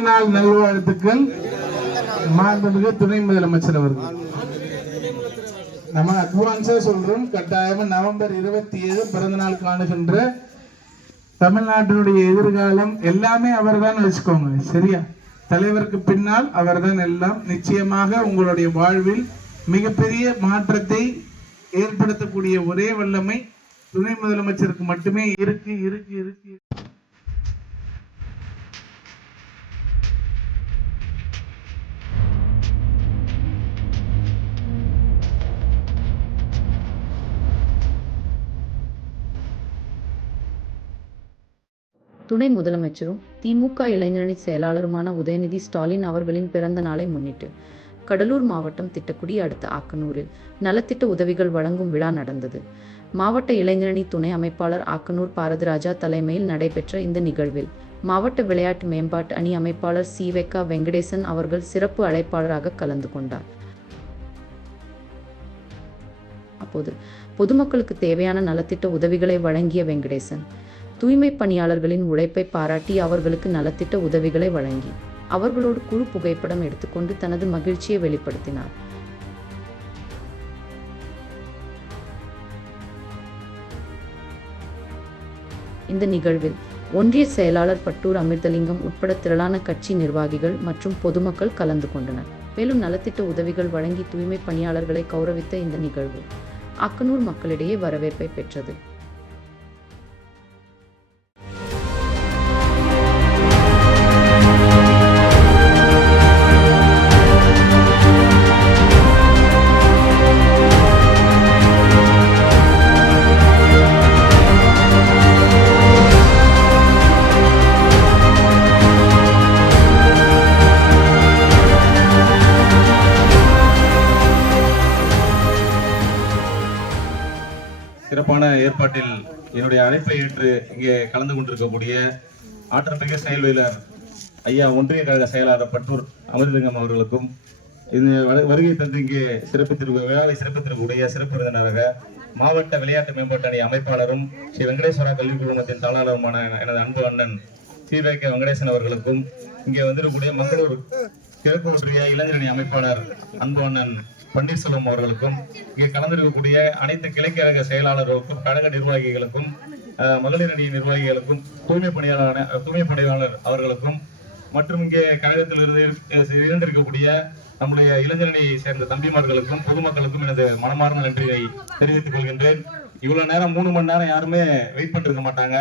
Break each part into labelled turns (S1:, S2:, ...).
S1: நாள் நல்வாழ்த்துக்கள். மாண்புமிகு துணை முதலமைச்சர் அவர்கள். நம்ம அட்வான்ஸா சொல்றோம். கட்டாயமா நவம்பர் இருபத்தி ஏழு பிறந்த நாள் காணுகின்ற தமிழ்நாட்டினுடைய எதிர்காலம் எல்லாமே அவர் தான் வச்சுக்கோங்க. சரியா? தலைவருக்கு பின்னால் அவர் தான் எல்லாம். நிச்சயமாக உங்களுடைய வாழ்வில் மிகப்பெரிய மாற்றத்தை ஏற்படுத்தக்கூடிய ஒரே வல்லமை துணை முதலமைச்சருக்கு மட்டுமே இருக்கு இருக்கு இருக்கு.
S2: துணை முதலமைச்சரும் திமுக இளைஞரணி செயலாளருமான உதயநிதி ஸ்டாலின் அவர்களின் பிறந்த நாளை முன்னிட்டு கடலூர் மாவட்டம் திட்டக்குடி அடுத்த ஆக்கனூரில் நலத்திட்ட உதவிகள் வழங்கும் விழா நடந்தது. மாவட்ட இளைஞரணி துணை அமைப்பாளர் ஆக்கனூர் பாரதிராஜா தலைமையில் நடைபெற்ற இந்த நிகழ்வில் மாவட்ட விளையாட்டு மேம்பாட்டு அணி அமைப்பாளர் சீவேக்கா வெங்கடேசன் அவர்கள் சிறப்பு அழைப்பாளராக கலந்து கொண்டார். அப்போது பொதுமக்களுக்கு தேவையான நலத்திட்ட உதவிகளை வழங்கிய வெங்கடேசன் தூய்மை பணியாளர்களின் உழைப்பை பாராட்டி அவர்களுக்கு நலத்திட்ட உதவிகளை வழங்கி அவர்களோடு குழு புகைப்படம் எடுத்துக்கொண்டு தனது மகிழ்ச்சியை வெளிப்படுத்தினார். இந்த நிகழ்வில் ஒன்றிய செயலாளர் பட்டூர் அமிர்தலிங்கம் உட்பட திரளான கட்சி நிர்வாகிகள் மற்றும் பொதுமக்கள் கலந்து கொண்டனர். மேலும் நலத்திட்ட உதவிகள் வழங்கி தூய்மை பணியாளர்களை கௌரவித்த இந்த நிகழ்வு அக்கனூர் மக்களிடையே வரவேற்பை பெற்றது.
S3: சிறப்பான ஏற்பாட்டில் என்னுடைய அழைப்பை ஏற்று இங்கே கலந்து கொண்டிருக்கக்கூடிய ஆற்றமிகு செயல் ஐயா ஒன்றிய கழக செயலாளர் பட்டூர் அமிர்தலிங்கம் அவர்களுக்கும் இது வருகை தந்து இங்கே சிறப்பித்திருக்க விழாவை சிறப்பித்திருக்கக்கூடிய சிறப்பு விருந்தினராக மாவட்ட விளையாட்டு மேம்பாட்டு அணி அமைப்பாளரும் ஸ்ரீ வெங்கடேஸ்வரா கல்வி குழுமத்தின் தாளாளருமான எனது அன்பு அண்ணன் சீவேக வெங்கடேசன் அவர்களுக்கும் இங்கே வந்திருக்கக்கூடிய மங்களூர் கிழக்கு ஒன்றிய இளைஞரணி அமைப்பாளர் அன்பண்ணன் பன்னீர்செல்வம் அவர்களுக்கும் இங்கே கலந்திருக்கக்கூடிய அனைத்து கிளைக்கழக செயலாளர்களுக்கும் கழக நிர்வாகிகளுக்கும் மகளிர் அணி நிர்வாகிகளுக்கும் தூய்மை பணியாளர் தூய்மை பணியாளர் அவர்களுக்கும் மற்றும் இங்கே கழகத்தில் இருந்து இருந்திருக்கக்கூடிய நம்முடைய இளைஞரணியை சேர்ந்த தம்பிமார்களுக்கும் பொதுமக்களுக்கும் எனது மனமார்ந்த நன்றியை தெரிவித்துக் கொள்கின்றேன். இவ்வளவு நேரம் மூணு மணி நேரம் யாருமே வெயிட் பண்ணிருக்க மாட்டாங்க.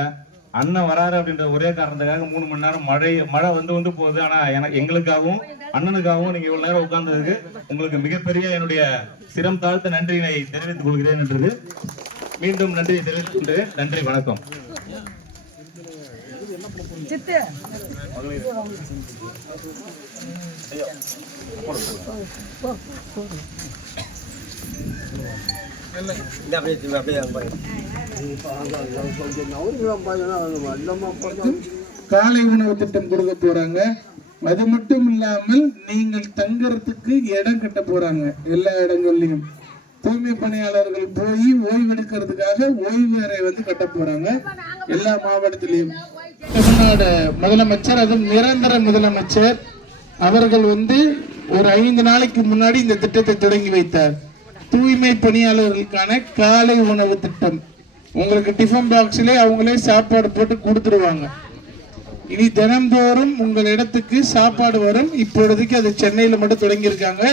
S3: அண்ணன் வராரு அப்படின்ற ஒரே காரணத்துக்காக மூணு மணி நேரம் மழை மழை வந்து வந்து போகுது. ஆனா எனக்கு எங்களுக்காகவும் அண்ணனுக்காகவும் நீங்க இவ்வளவு நேரம் உட்கார்ந்ததுக்கு உங்களுக்கு மிகப்பெரிய என்னுடைய சிரம் தாழ்த்த நன்றியினை தெரிவித்துக் கொள்கிறேன் என்றது. மீண்டும் நன்றியை தெரிவித்துக் நன்றி வணக்கம்.
S1: காலை உணவு திட்டம் கொடுக்க போறாங்க. அது மட்டும் இல்லாமல் நீங்கள் தங்கறதுக்கு இடம் கட்ட போறாங்க எல்லா இடங்கள்லயும். தூய்மை பணியாளர்கள் போய் ஓய்வெடுக்கிறதுக்காக ஓய்வு அறை வந்து கட்ட போறாங்க எல்லா மாவட்டத்திலையும். தமிழ்நாடு முதலமைச்சர் அதுவும் நிரந்தர முதலமைச்சர் அவர்கள் வந்து ஒரு ஐந்து நாளைக்கு முன்னாடி இந்த திட்டத்தை தொடங்கி வைத்தார். தூய்மை பணியாளர்களுக்கான காலை உணவு திட்டம். உங்களுக்கு டிஃபன் பாக்ஸ்ல அவங்களே சாப்பாடு போட்டு கொடுத்துருவாங்க. இனி தினந்தோறும் உங்கள் இடத்துக்கு சாப்பாடு வரும். இப்பொழுதுக்கு அது சென்னையில மட்டும் தொடங்கியிருக்காங்க.